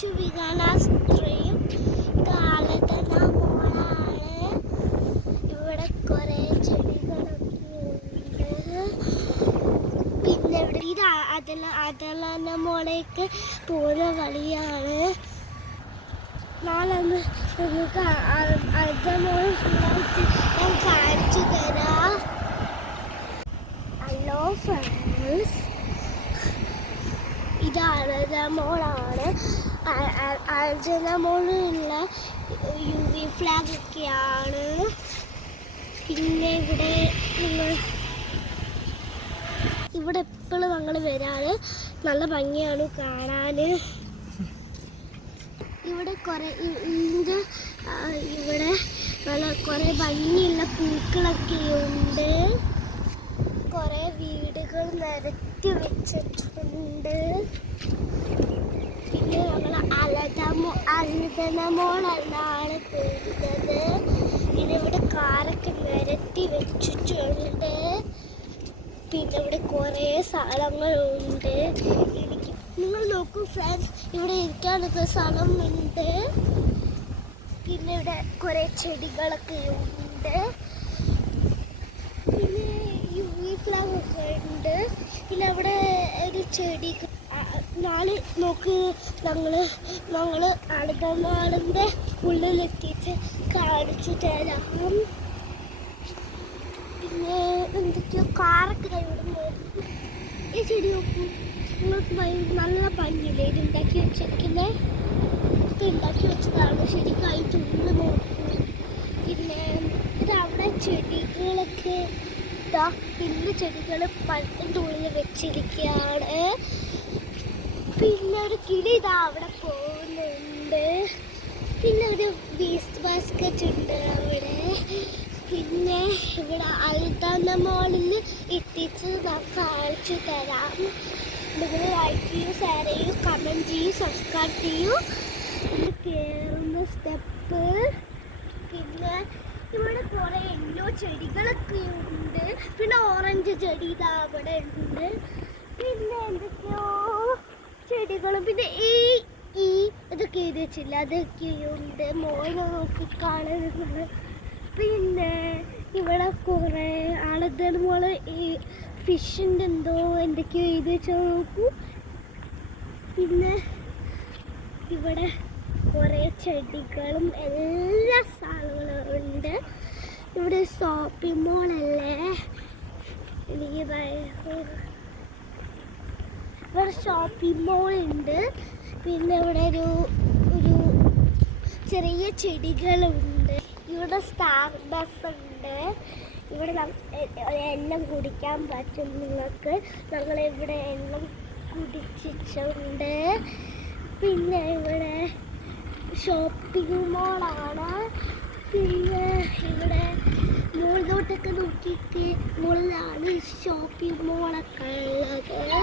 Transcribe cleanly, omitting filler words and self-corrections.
To വിഗാന stream. കാലത്തന മോളാണ്. ഇവിടെ കുറേ ചെടികളൊക്കെ ഉണ്ട്. പിന്നെ ഇവിടെ ഇത് അതലന മോളേക്ക് പോകുന്ന വഴിയാണ്. നാളെ നമുക്ക് അതമോൾ ഫുള്ളായിട്ട് ഞാൻ കാണിച്ചു തരാം. ഹലോ ഫ്രണ്ട്സ്, ഇത് അൽജമോളാണ്. അൽജമോളിലുള്ള UV ഫ്ലാഗ് ഒക്കെയാണ്. പിന്നെ ഇവിടെ എപ്പോഴും ഞങ്ങൾ വരാറ്. നല്ല ഭംഗിയാണ് കാണാൻ. ഇവിടെ നല്ല കുറേ ഭംഗിയുള്ള പൂക്കളൊക്കെ ഉണ്ട്. കുറേ വീടുകൾ നിരത്തി വെച്ചിട്ടുണ്ട്. പിന്നെ ഞങ്ങൾ അൽജമോൾ എന്നാണ് പേരുന്നത്. പിന്നെ ഇവിടെ കാറൊക്കെ നിരത്തി വെച്ചിട്ടുണ്ട്. പിന്നെ ഇവിടെ കുറേ സ്ഥലങ്ങളുണ്ട്. നിങ്ങൾ നോക്കൂ ഫ്രണ്ട്സ്, ഇവിടെ ഇരിക്കാനൊക്കെ സ്ഥലമുണ്ട്. പിന്നെ ഇവിടെ കുറേ ചെടികളൊക്കെ ഉണ്ട്. പിന്നെ UV ഫ്ലാഗ് ഒക്കെ ഉണ്ട്. പിന്നെ അവിടെ ഒരു ചെടി നോക്ക്, ഞങ്ങൾ അൽജമോളിൻ്റെ ഉള്ളിലെത്തിയിട്ട് കാണിച്ചു തരാം. പിന്നെ എന്തൊക്കെയോ കാറൊക്കെ ഇവിടെ നോക്കും. ഈ ചെടി നോക്കൂ, നിങ്ങൾക്ക് നല്ല ഭംഗിയില്ലേ ഇത് ഉണ്ടാക്കി വെച്ചിരിക്കുന്നത്. ഇത് ഉണ്ടാക്കി വെച്ചതാണ് ശരിക്കായിട്ടുള്ള നോക്കൂ. പിന്നെ അവിടെ ചെടികളൊക്കെ പിന്നെ ചെടികൾ പഴത്തിൻ്റെ ഉള്ളിൽ വെച്ചിരിക്കുകയാണ്. പിന്നെ ഒരു കിളി അവിടെ പോകുന്നുണ്ട്. പിന്നെ ഒരു വേസ്റ്റ് ബാസ്ക്കറ്റ് ഉണ്ട് അവിടെ. പിന്നെ ഇവിടെ അൽജമോളിൽ എത്തിച്ച് ഞാൻ കാണിച്ചു തരാം. നിങ്ങൾ ലൈക്ക് ചെയ്യൂ, ഷെയർ ചെയ്യൂ, കമൻറ്റ് ചെയ്യൂ, സബ്സ്ക്രൈബ് ചെയ്യൂ. കയറുന്ന സ്റ്റെപ്പ്. പിന്നെ ഇവിടെ കുറേ യെല്ലോ ചെടികളൊക്കെ ഉണ്ട്. പിന്നെ ഓറഞ്ച് ചെടി അവിടെ ഉണ്ട്. പിന്നെ എന്തൊക്കെയോ ചെടികളും പിന്നെ ഇതൊക്കെ എഴുതി വെച്ചില്ല, അതൊക്കെയുണ്ട്. മോനെ നോക്കി കാണുന്നത്. പിന്നെ ഇവിടെ കുറേ അൽജമോൾ ഫിഷിൻ്റെ എന്തൊക്കെയോ എഴുതി വെച്ചാൽ നോക്കൂ. പിന്നെ ഇവിടെ കുറേ ചെടികളും എല്ലാ സാധനങ്ങളും ഉണ്ട്. ഇവിടെ ഷോപ്പിംഗ് മോളല്ലേ, ഇവിടെ ഷോപ്പിംഗ് മോൾ ഉണ്ട്. പിന്നെ ഇവിടെ ഒരു ചെറിയ ചെടികളുണ്ട്. ഇവിടെ സ്റ്റാർബക്സ് ഉണ്ട്. ഇവിടെ എല്ലാം കുടിക്കാൻ പറ്റും നിങ്ങൾക്ക്. ഞങ്ങളിവിടെ എല്ലാം കുടിച്ചിട്ടുണ്ട്. പിന്നെ ഇവിടെ ഷോപ്പിംഗ് മോളാണ്. പിന്നെ ഇവിടെ മുകളിലോട്ടൊക്കെ നോക്കിയിട്ട് മുകളിലാണ് ഷോപ്പിംഗ് മോളൊക്കെ ഉള്ളത്.